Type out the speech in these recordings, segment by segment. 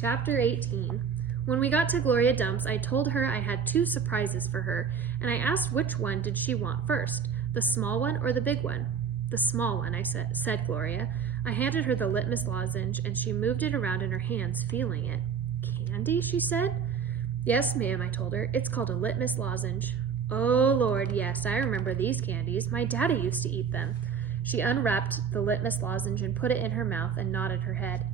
Chapter 18. When we got to Gloria Dump's, I told her I had 2 surprises for her, and I asked which one did she want first, the small one or the big one. The small one, I said Gloria. I handed her the litmus lozenge, and she moved it around in her hands, feeling it. Candy, she said. Yes, ma'am, I told her. It's called a litmus lozenge. Oh, Lord, yes, I remember these candies. My daddy used to eat them. She unwrapped the litmus lozenge and put it in her mouth and nodded her head.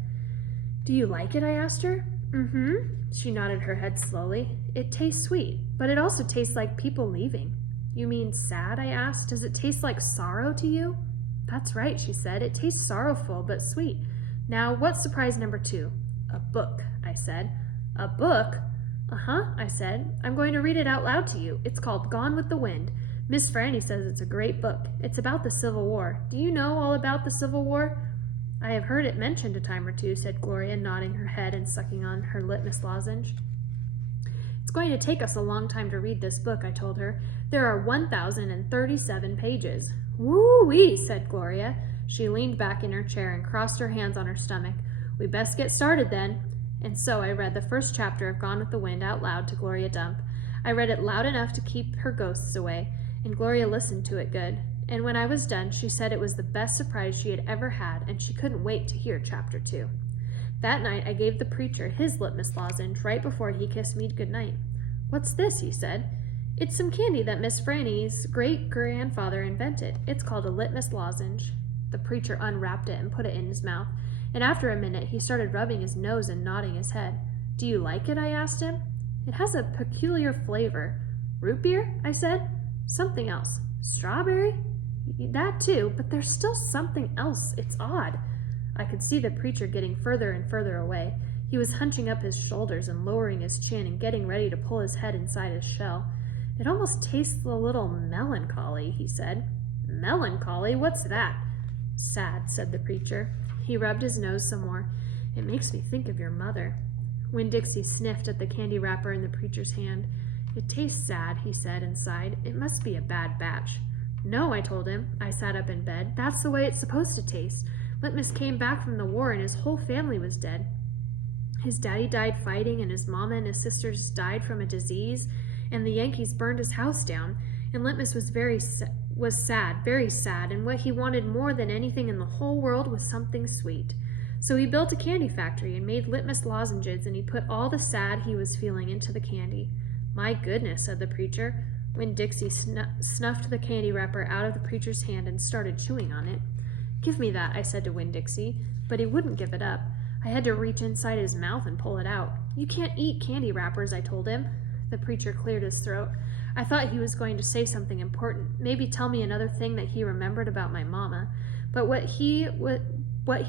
Do you like it? I asked her. Mm-hmm. She nodded her head slowly. It tastes sweet, but it also tastes like people leaving. You mean sad? I asked. Does it taste like sorrow to you? That's right, she said. It tastes sorrowful, but sweet. Now, what's surprise number 2? A book, I said. A book? Uh-huh, I said. I'm going to read it out loud to you. It's called Gone with the Wind. Miss Franny says it's a great book. It's about the Civil War. Do you know all about the Civil War? I have heard it mentioned a time or two, said Gloria, nodding her head and sucking on her litmus lozenge. It's going to take us a long time to read this book, I told her. There are 1,037 pages. Woo-wee, said Gloria. She leaned back in her chair and crossed her hands on her stomach. We best get started then. And so I read the first chapter of Gone with the Wind out loud to Gloria Dump. I read it loud enough to keep her ghosts away, and Gloria listened to it good. And when I was done, she said it was the best surprise she had ever had, and she couldn't wait to hear Chapter 2. That night, I gave the preacher his litmus lozenge right before he kissed me goodnight. What's this? He said. It's some candy that Miss Franny's great-grandfather invented. It's called a litmus lozenge. The preacher unwrapped it and put it in his mouth, and after a minute, he started rubbing his nose and nodding his head. Do you like it? I asked him. It has a peculiar flavor. Root beer? I said. Something else. Strawberry? That too, but there's still something else. It's odd. I could see the preacher getting further and further away. He was hunching up his shoulders and lowering his chin and getting ready to pull his head inside his shell. It almost tastes a little melancholy, he said. Melancholy? What's that? Sad, said the preacher. He rubbed his nose some more. It makes me think of your mother. Winn Dixie sniffed at the candy wrapper in the preacher's hand. It tastes sad, he said and sighed. It must be a bad batch. No, I told him. I sat up in bed. That's the way it's supposed to taste. Litmus came back from the war and his whole family was dead. His daddy died fighting, and his mama and his sisters died from a disease, and the Yankees burned his house down. And Litmus was sad, very sad, and what he wanted more than anything in the whole world was something sweet. So he built a candy factory and made litmus lozenges, and he put all the sad he was feeling into the candy. My goodness, said the preacher. When Dixie snuffed the candy wrapper out of the preacher's hand and started chewing on it. Give me that, I said to Winn Dixie, but he wouldn't give it up. I had to reach inside his mouth and pull it out. You can't eat candy wrappers, I told him. The preacher cleared his throat. I thought he was going to say something important, maybe tell me another thing that he remembered about my mama. But what he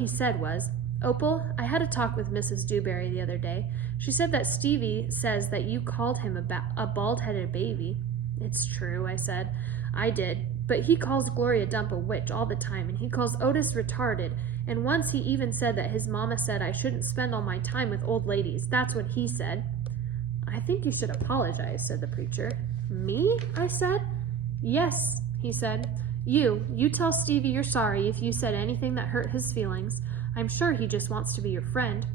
said was, Opal, I had a talk with Mrs. Dewberry the other day. She said that Stevie says that you called him a bald-headed baby. It's true, I said. I did, but he calls Gloria Dump a witch all the time, and he calls Otis retarded, and once he even said that his mama said I shouldn't spend all my time with old ladies. That's what he said. I think you should apologize, said the preacher. Me? I said. Yes, he said. You tell Stevie you're sorry if you said anything that hurt his feelings. I'm sure he just wants to be your friend.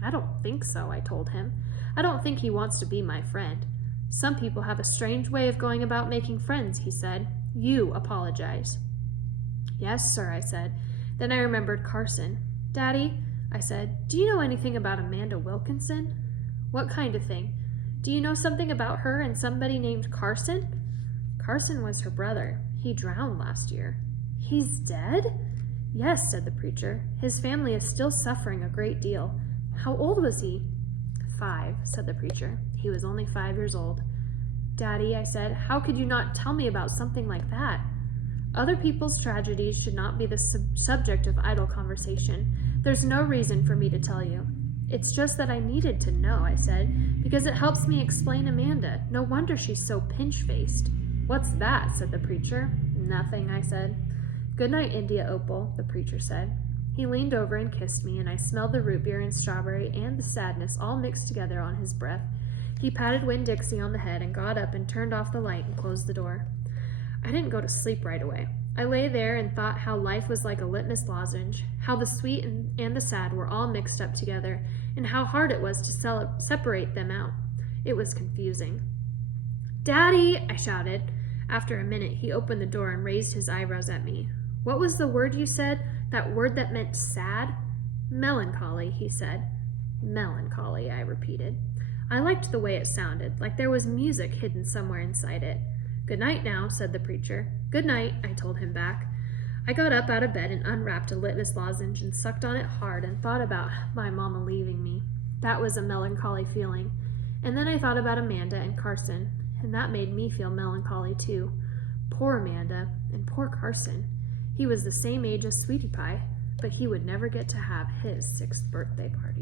I don't think so, I told him. I don't think he wants to be my friend. Some people have a strange way of going about making friends, he said. You apologize. Yes, sir, I said. Then I remembered Carson. Daddy, I said, do you know anything about Amanda Wilkinson? What kind of thing? Do you know something about her and somebody named Carson? Carson was her brother. He drowned last year. He's dead? Yes, said the preacher. His family is still suffering a great deal. How old was he? 5, said the preacher. He was only 5 years old. Daddy, I said, how could you not tell me about something like that? Other people's tragedies should not be the subject of idle conversation. There's no reason for me to tell you. It's just that I needed to know, I said, because it helps me explain Amanda. No wonder she's so pinch-faced. What's that? Said the preacher. Nothing, I said. Good night, India Opal, the preacher said. He leaned over and kissed me, and I smelled the root beer and strawberry and the sadness all mixed together on his breath. He patted Winn Dixie on the head and got up and turned off the light and closed the door. I didn't go to sleep right away. I lay there and thought how life was like a litmus lozenge, how the sweet and the sad were all mixed up together, and how hard it was to separate them out. It was confusing. "Daddy!" I shouted. After a minute, he opened the door and raised his eyebrows at me. "What was the word you said? That word that meant sad?" "Melancholy," he said. "Melancholy," I repeated. I liked the way it sounded, like there was music hidden somewhere inside it. "Good night now," said the preacher. "Good night," I told him back. I got up out of bed and unwrapped a litmus lozenge and sucked on it hard and thought about my mama leaving me. That was a melancholy feeling. And then I thought about Amanda and Carson, and that made me feel melancholy too. Poor Amanda, and poor Carson. He was the same age as Sweetie Pie, but he would never get to have his 6th birthday party.